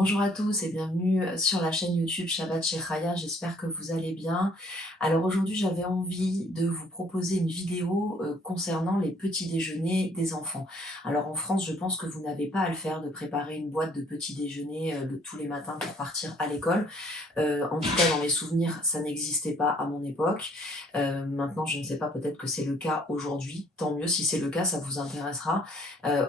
Bonjour à tous et bienvenue sur la chaîne YouTube Shabbat chez Chaya, j'espère que vous allez bien. Alors aujourd'hui j'avais envie de vous proposer une vidéo concernant les petits déjeuners des enfants. Alors en France je pense que vous n'avez pas à le faire de préparer une boîte de petits déjeuners de tous les matins pour partir à l'école. En tout cas dans mes souvenirs ça n'existait pas à mon époque. Maintenant je ne sais pas, peut-être que c'est le cas aujourd'hui, tant mieux si c'est le cas, ça vous intéressera.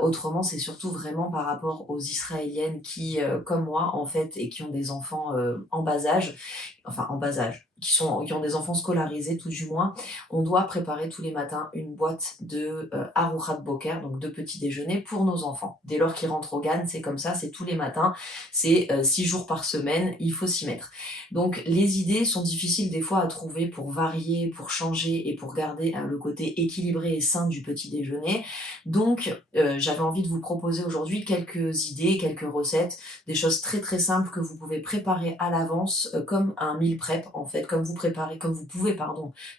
Autrement c'est surtout vraiment par rapport aux Israéliennes qui comme moi en fait et qui ont des enfants en bas âge, enfin en bas âge, qui ont des enfants scolarisés tout du moins, on doit préparer tous les matins une boîte de Aruchat Boker, donc de petit déjeuner pour nos enfants. Dès lors qu'ils rentrent au GAN, c'est comme ça, c'est tous les matins, c'est 6 jours par semaine, il faut s'y mettre. Donc les idées sont difficiles des fois à trouver pour varier, pour changer et pour garder le côté équilibré et sain du petit déjeuner. Donc j'avais envie de vous proposer aujourd'hui quelques idées, quelques recettes, des choses très très simples que vous pouvez préparer à l'avance comme un meal prep en fait, comme vous pouvez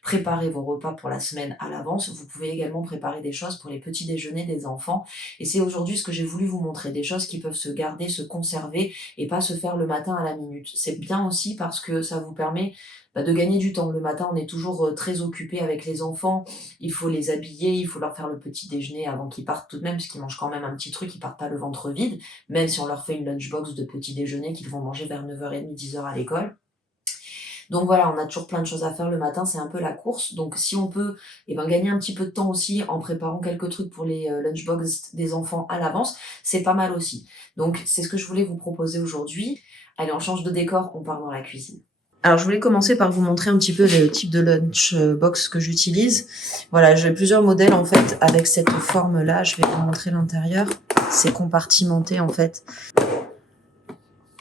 préparer vos repas pour la semaine à l'avance, vous pouvez également préparer des choses pour les petits déjeuners des enfants. Et c'est aujourd'hui ce que j'ai voulu vous montrer, des choses qui peuvent se garder, se conserver et pas se faire le matin à la minute. C'est bien aussi parce que ça vous permet de gagner du temps. Le matin, on est toujours très occupé avec les enfants, il faut les habiller, il faut leur faire le petit déjeuner avant qu'ils partent tout de même, parce qu'ils mangent quand même un petit truc, ils partent pas le ventre vide, même si on leur fait une lunchbox de petit déjeuner qu'ils vont manger vers 9h30, 10h à l'école. Donc voilà, on a toujours plein de choses à faire le matin, c'est un peu la course. Donc si on peut gagner un petit peu de temps aussi en préparant quelques trucs pour les lunchbox des enfants à l'avance, c'est pas mal aussi. Donc c'est ce que je voulais vous proposer aujourd'hui. Allez, on change de décor, on part dans la cuisine. Alors je voulais commencer par vous montrer un petit peu le type de lunchbox que j'utilise. Voilà, j'ai plusieurs modèles en fait avec cette forme-là. Je vais vous montrer l'intérieur. C'est compartimenté en fait.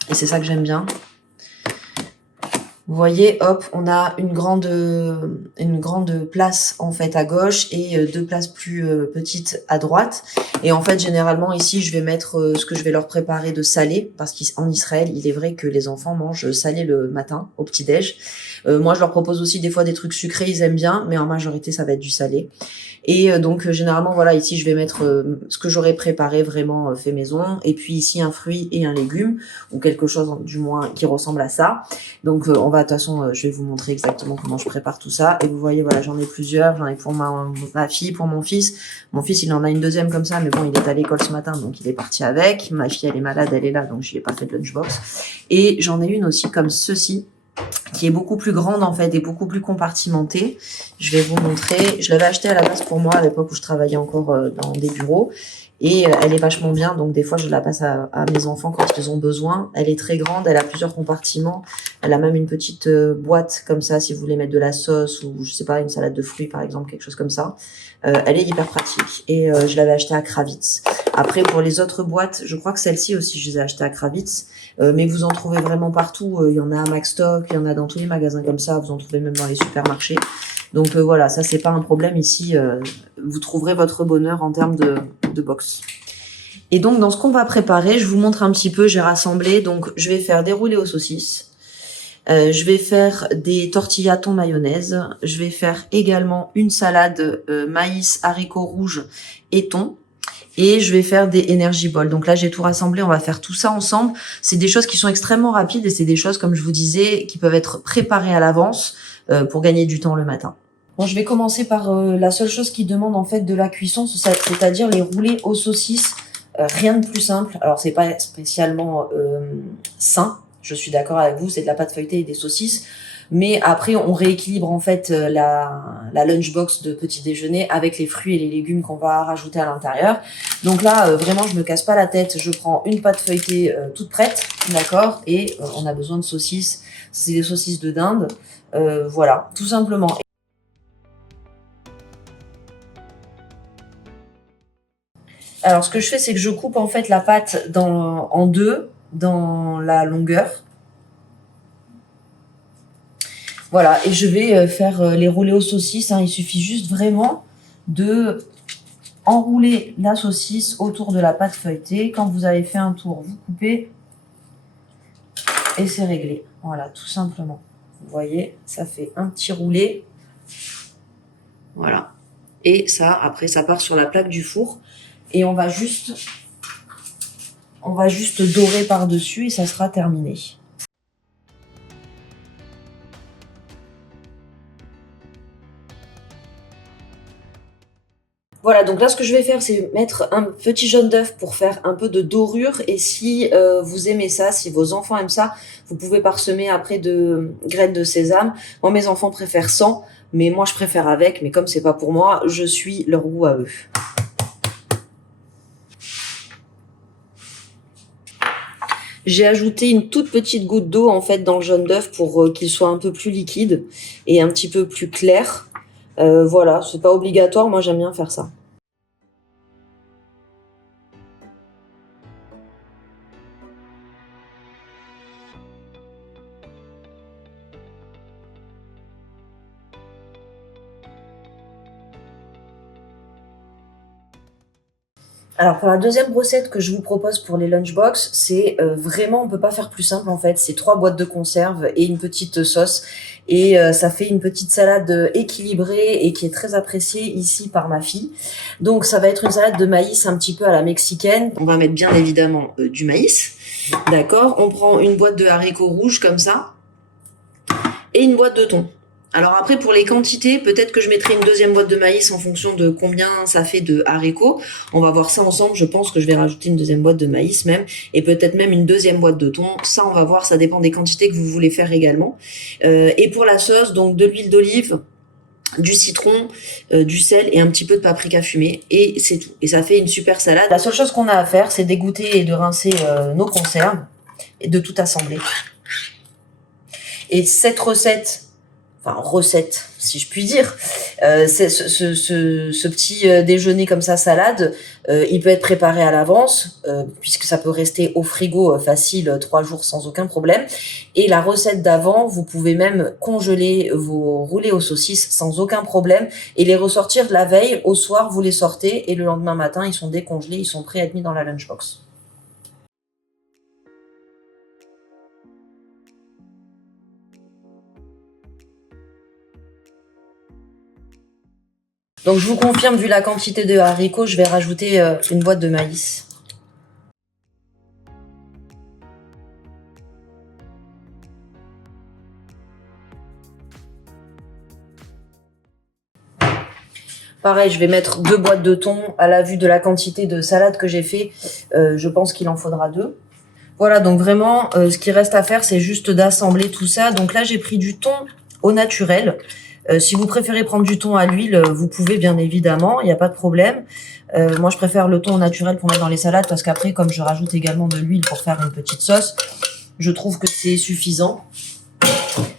Et c'est ça que j'aime bien. Vous voyez, hop, on a une grande place en fait à gauche et deux places plus petites à droite. Et en fait, généralement ici, je vais mettre ce que je vais leur préparer de salé, parce qu'en Israël, il est vrai que les enfants mangent salé le matin au petit-déj. Moi, je leur propose aussi des fois des trucs sucrés, ils aiment bien, mais en majorité, ça va être du salé. Et donc généralement voilà, ici je vais mettre ce que j'aurais préparé vraiment fait maison, et puis ici un fruit et un légume ou quelque chose du moins qui ressemble à ça. Donc on va de toute façon je vais vous montrer exactement comment je prépare tout ça. Et vous voyez voilà, j'en ai plusieurs, j'en ai pour ma fille, pour mon fils. Mon fils il en a une deuxième comme ça, mais bon il est à l'école ce matin donc il est parti avec. Ma fille elle est malade, elle est là donc je lui ai pas fait de lunchbox. Et j'en ai une aussi comme ceci, qui est beaucoup plus grande en fait et beaucoup plus compartimentée. Je vais vous montrer. Je l'avais achetée à la base pour moi à l'époque où je travaillais encore dans des bureaux. Et elle est vachement bien, donc des fois je la passe à mes enfants quand ils ont besoin. Elle est très grande, elle a plusieurs compartiments. Elle a même une petite boîte comme ça si vous voulez mettre de la sauce ou je sais pas, une salade de fruits par exemple, quelque chose comme ça. Elle est hyper pratique et je l'avais achetée à Kravitz. Après pour les autres boîtes, je crois que celle-ci aussi je les ai achetées à Kravitz. Mais vous en trouvez vraiment partout. Il y en a à Maxstock, il y en a dans tous les magasins comme ça. Vous en trouvez même dans les supermarchés. Donc voilà, ça c'est pas un problème ici. Vous trouverez votre bonheur en termes de box. Et donc dans ce qu'on va préparer, je vous montre un petit peu. J'ai rassemblé. Donc je vais faire des roulés aux saucisses. Je vais faire des tortillas thon mayonnaise. Je vais faire également une salade maïs, haricots rouges et thon. Et je vais faire des energy balls. Donc là, j'ai tout rassemblé. On va faire tout ça ensemble. C'est des choses qui sont extrêmement rapides et c'est des choses, comme je vous disais, qui peuvent être préparées à l'avance pour gagner du temps le matin. Bon, je vais commencer par la seule chose qui demande en fait de la cuisson, c'est-à-dire les roulés aux saucisses. Rien de plus simple. Alors, c'est pas spécialement sain. Je suis d'accord avec vous. C'est de la pâte feuilletée et des saucisses. Mais après, on rééquilibre en fait la lunchbox de petit déjeuner avec les fruits et les légumes qu'on va rajouter à l'intérieur. Donc là, vraiment, je me casse pas la tête. Je prends une pâte feuilletée toute prête, d'accord, et on a besoin de saucisses. C'est des saucisses de dinde. Voilà, tout simplement. Alors, ce que je fais, c'est que je coupe en fait la pâte en deux dans la longueur. Voilà, et je vais faire les roulés aux saucisses. Il suffit juste vraiment de enrouler la saucisse autour de la pâte feuilletée. Quand vous avez fait un tour, vous coupez et c'est réglé. Voilà, tout simplement. Vous voyez, ça fait un petit roulé. Voilà. Et ça, après, ça part sur la plaque du four. Et on va juste On va juste dorer par-dessus et ça sera terminé. Voilà, donc là, ce que je vais faire, c'est mettre un petit jaune d'œuf pour faire un peu de dorure. Et si vous aimez ça, si vos enfants aiment ça, vous pouvez parsemer après de graines de sésame. Moi, mes enfants préfèrent sans, mais moi, je préfère avec. Mais comme c'est pas pour moi, je suis leur goût à eux. J'ai ajouté une toute petite goutte d'eau en fait dans le jaune d'œuf pour qu'il soit un peu plus liquide et un petit peu plus clair. Voilà, c'est pas obligatoire, moi j'aime bien faire ça. Alors pour la deuxième recette que je vous propose pour les lunchbox, c'est vraiment, on peut pas faire plus simple en fait. C'est 3 boîtes de conserve et une petite sauce. Et ça fait une petite salade équilibrée et qui est très appréciée ici par ma fille. Donc ça va être une salade de maïs un petit peu à la mexicaine. On va mettre bien évidemment du maïs. D'accord, on prend une boîte de haricots rouges comme ça et une boîte de thon. Alors après, pour les quantités, peut-être que je mettrai une deuxième boîte de maïs en fonction de combien ça fait de haricots. On va voir ça ensemble. Je pense que je vais rajouter une deuxième boîte de maïs même, et peut-être même une deuxième boîte de thon. Ça, on va voir. Ça dépend des quantités que vous voulez faire également. Et pour la sauce, donc de l'huile d'olive, du citron, du sel et un petit peu de paprika fumé. Et c'est tout. Et ça fait une super salade. La seule chose qu'on a à faire, c'est d'égoutter et de rincer nos conserves et de tout assembler. Et cette recette, enfin recette si je puis dire, c'est ce petit déjeuner comme ça, salade, il peut être préparé à l'avance, puisque ça peut rester au frigo facile 3 jours sans aucun problème. Et la recette d'avant, vous pouvez même congeler vos roulés aux saucisses sans aucun problème et les ressortir la veille, au soir vous les sortez et le lendemain matin ils sont décongelés, ils sont prêts à être mis dans la lunchbox. Donc je vous confirme, vu la quantité de haricots, je vais rajouter une boîte de maïs. Pareil, je vais mettre 2 boîtes de thon. À la vue de la quantité de salade que j'ai fait, je pense qu'il en faudra 2. Voilà, donc vraiment, ce qui reste à faire, c'est juste d'assembler tout ça. Donc là, j'ai pris du thon au naturel. Si vous préférez prendre du thon à l'huile, vous pouvez bien évidemment, il n'y a pas de problème. Moi, je préfère le thon au naturel pour mettre dans les salades parce qu'après, comme je rajoute également de l'huile pour faire une petite sauce, je trouve que c'est suffisant.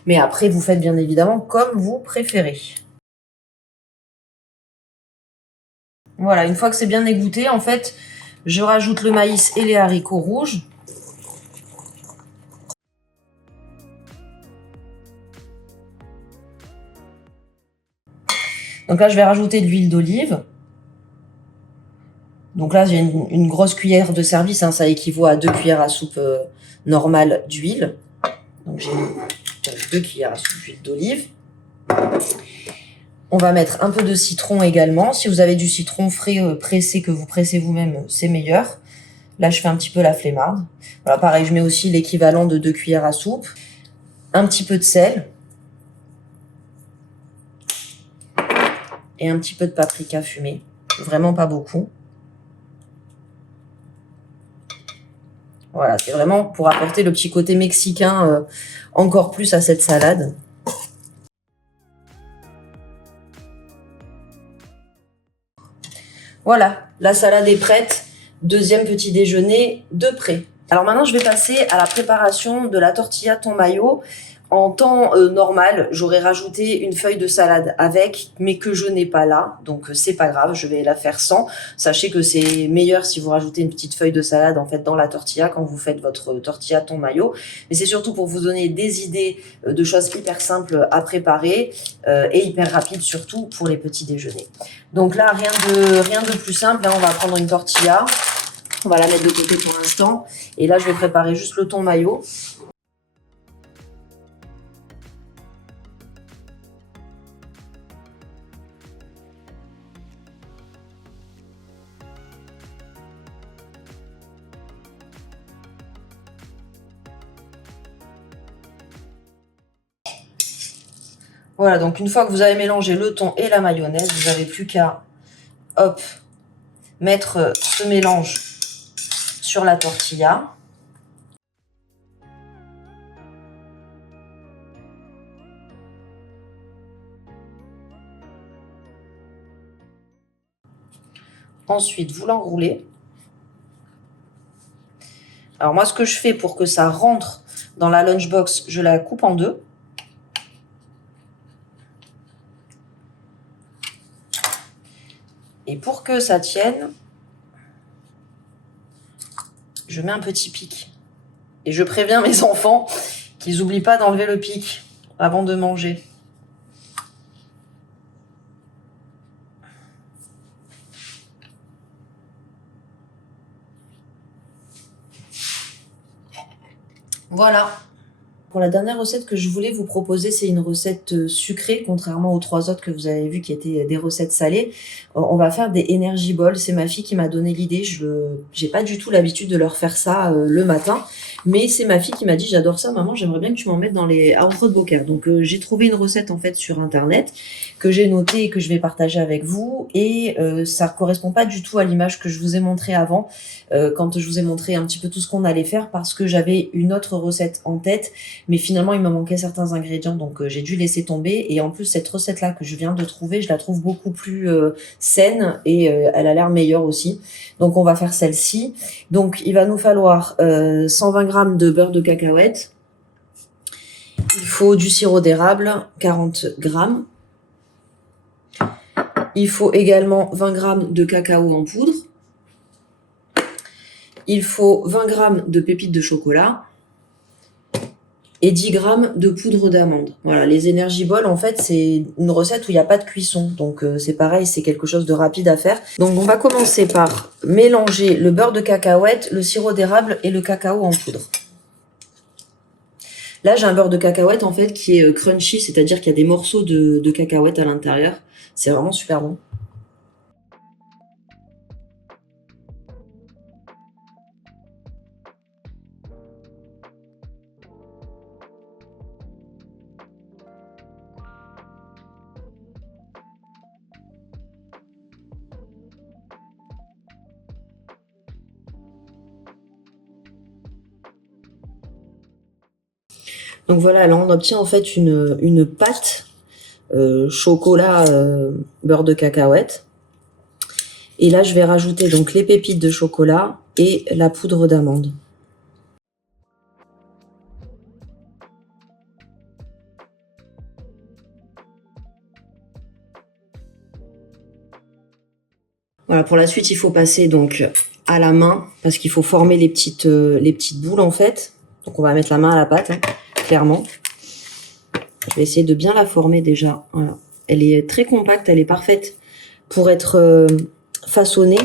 Mais après, vous faites bien évidemment comme vous préférez. Voilà, une fois que c'est bien égoutté, en fait, je rajoute le maïs et les haricots rouges. Donc là, je vais rajouter de l'huile d'olive. Donc là, j'ai une grosse cuillère de service, hein, ça équivaut à 2 cuillères à soupe normales d'huile. Donc j'ai 2 cuillères à soupe d'huile d'olive. On va mettre un peu de citron également. Si vous avez du citron frais pressé que vous pressez vous-même, c'est meilleur. Là, je fais un petit peu la flemmarde. Voilà, pareil, je mets aussi l'équivalent de 2 cuillères à soupe. Un petit peu de sel. Et un petit peu de paprika fumé. Vraiment pas beaucoup. Voilà, c'est vraiment pour apporter le petit côté mexicain encore plus à cette salade. Voilà, la salade est prête. Deuxième petit déjeuner de près. Alors maintenant, je vais passer à la préparation de la tortilla thon mayo. En temps normal, j'aurais rajouté une feuille de salade avec, mais que je n'ai pas là, donc c'est pas grave, je vais la faire sans. Sachez que c'est meilleur si vous rajoutez une petite feuille de salade en fait dans la tortilla quand vous faites votre tortilla thon mayo. Mais c'est surtout pour vous donner des idées de choses hyper simples à préparer et hyper rapides surtout pour les petits déjeuners. Donc là, rien de plus simple. Là, on va prendre une tortilla, on va la mettre de côté pour l'instant, et là, je vais préparer juste le thon mayo. Voilà, donc une fois que vous avez mélangé le thon et la mayonnaise, vous n'avez plus qu'à, hop, mettre ce mélange sur la tortilla. Ensuite, vous l'enroulez. Alors moi, ce que je fais pour que ça rentre dans la lunchbox, je la coupe en deux. Et pour que ça tienne, je mets un petit pic. Et je préviens mes enfants qu'ils n'oublient pas d'enlever le pic avant de manger. Voilà. Pour la dernière recette que je voulais vous proposer, c'est une recette sucrée, contrairement aux 3 autres que vous avez vues qui étaient des recettes salées. On va faire des Energy Balls. C'est ma fille qui m'a donné l'idée. Je n'ai pas du tout l'habitude de leur faire ça le matin. Mais c'est ma fille qui m'a dit, j'adore ça, maman, j'aimerais bien que tu m'en mettes dans les Outro Boker. Donc j'ai trouvé une recette en fait sur internet que j'ai notée et que je vais partager avec vous. Et ça ne correspond pas du tout à l'image que je vous ai montrée avant, quand je vous ai montré un petit peu tout ce qu'on allait faire, parce que j'avais une autre recette en tête. Mais finalement, il me manquait certains ingrédients, donc j'ai dû laisser tomber. Et en plus, cette recette-là que je viens de trouver, je la trouve beaucoup plus saine et elle a l'air meilleure aussi. Donc, on va faire celle-ci. Donc, il va nous falloir 120 g de beurre de cacahuète. Il faut du sirop d'érable, 40 g. Il faut également 20 g de cacao en poudre. Il faut 20 g de pépites de chocolat. Et 10 g de poudre d'amande. Voilà, les Energy Balls, en fait, c'est une recette où il n'y a pas de cuisson. Donc, c'est pareil, c'est quelque chose de rapide à faire. Donc, on va commencer par mélanger le beurre de cacahuète, le sirop d'érable et le cacao en poudre. Là, j'ai un beurre de cacahuète, en fait, qui est crunchy, c'est-à-dire qu'il y a des morceaux de cacahuète à l'intérieur. C'est vraiment super bon. Donc voilà, là, on obtient en fait une pâte chocolat beurre de cacahuète. Et là, je vais rajouter donc les pépites de chocolat et la poudre d'amande. Voilà, pour la suite, il faut passer donc à la main parce qu'il faut former les petites boules en fait. Donc on va mettre la main à la pâte, hein, clairement. Je vais essayer de bien la former déjà. Voilà. Elle est très compacte, elle est parfaite pour être façonnée.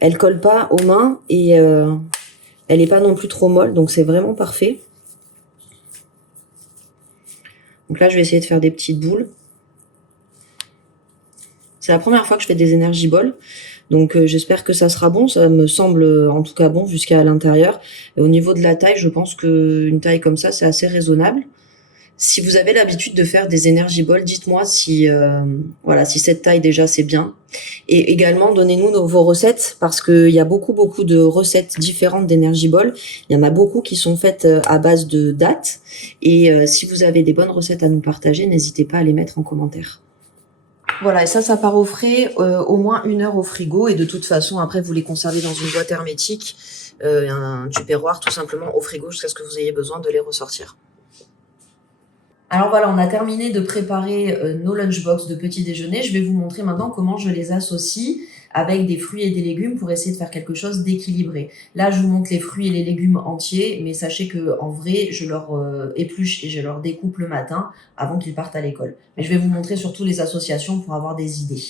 Elle colle pas aux mains et elle n'est pas non plus trop molle, donc c'est vraiment parfait. Donc là, je vais essayer de faire des petites boules. C'est la première fois que je fais des Energy Balls. Donc j'espère que ça sera bon, ça me semble en tout cas bon jusqu'à l'intérieur. Et au niveau de la taille, je pense qu'une taille comme ça, c'est assez raisonnable. Si vous avez l'habitude de faire des Energy Balls, dites-moi si voilà, si cette taille déjà c'est bien. Et également, donnez-nous vos recettes parce qu'il y a beaucoup de recettes différentes d'Energy Balls. Il y en a beaucoup qui sont faites à base de dattes. Et si vous avez des bonnes recettes à nous partager, n'hésitez pas à les mettre en commentaire. Voilà, et ça part au frais au moins 1 heure au frigo. Et de toute façon, après, vous les conservez dans une boîte hermétique, un tupperware tout simplement au frigo jusqu'à ce que vous ayez besoin de les ressortir. Alors voilà, on a terminé de préparer nos lunchbox de petit déjeuner. Je vais vous montrer maintenant comment je les associe avec des fruits et des légumes pour essayer de faire quelque chose d'équilibré. Là, je vous montre les fruits et les légumes entiers, mais sachez que en vrai, je leur épluche et je leur découpe le matin avant qu'ils partent à l'école. Mais je vais vous montrer surtout les associations pour avoir des idées.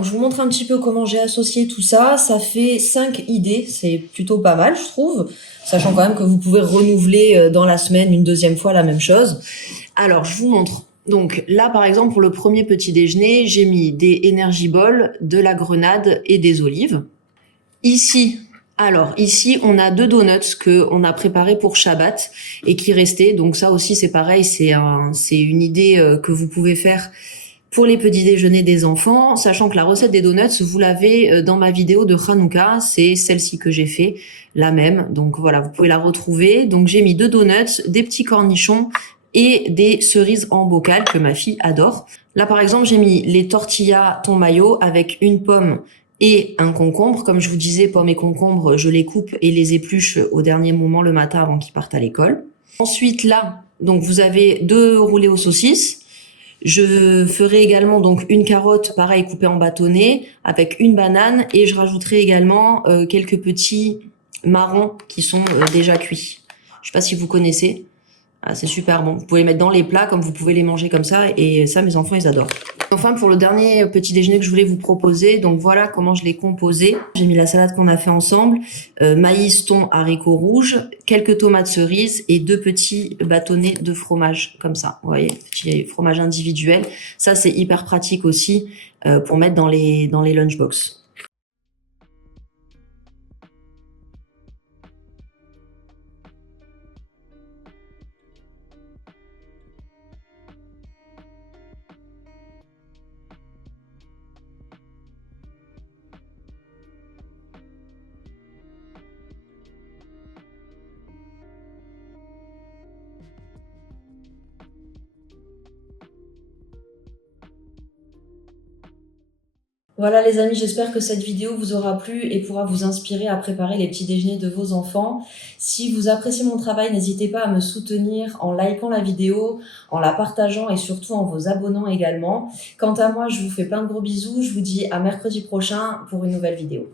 donc je vous montre un petit peu comment j'ai associé tout ça. Ça fait 5 idées, c'est plutôt pas mal, je trouve, sachant quand même que vous pouvez renouveler dans la semaine une deuxième fois la même chose. Alors, je vous montre. Donc là, par exemple, pour le premier petit déjeuner, j'ai mis des Energy Balls, de la grenade et des olives. Ici, on a 2 donuts que on a préparés pour Shabbat et qui restaient. Donc ça aussi, c'est pareil, c'est une idée que vous pouvez faire pour les petits déjeuners des enfants, sachant que la recette des donuts, vous l'avez dans ma vidéo de Hanouka, c'est celle-ci que j'ai fait, la même. Donc voilà, vous pouvez la retrouver. Donc j'ai mis 2 donuts, des petits cornichons et des cerises en bocal que ma fille adore. Là, par exemple, j'ai mis les tortillas thon mayo avec une pomme et un concombre. Comme je vous disais, pommes et concombres, je les coupe et les épluche au dernier moment le matin avant qu'ils partent à l'école. Ensuite, là, donc vous avez 2 roulés aux saucisses. Je ferai également donc une carotte, pareil, coupée en bâtonnets, avec une banane, et je rajouterai également quelques petits marrons qui sont déjà cuits. Je sais pas si vous connaissez. Ah, c'est super bon. Vous pouvez les mettre dans les plats comme vous pouvez les manger comme ça, et ça, mes enfants, ils adorent. Enfin, pour le dernier petit déjeuner que je voulais vous proposer, donc voilà comment je l'ai composé. J'ai mis la salade qu'on a fait ensemble, maïs, thon, haricots rouges, quelques tomates cerises et 2 petits bâtonnets de fromage, comme ça. Vous voyez, petit fromage individuel. Ça, c'est hyper pratique aussi pour mettre dans les lunchbox. Voilà les amis, j'espère que cette vidéo vous aura plu et pourra vous inspirer à préparer les petits déjeuners de vos enfants. Si vous appréciez mon travail, n'hésitez pas à me soutenir en likant la vidéo, en la partageant et surtout en vous abonnant également. Quant à moi, je vous fais plein de gros bisous, je vous dis à mercredi prochain pour une nouvelle vidéo.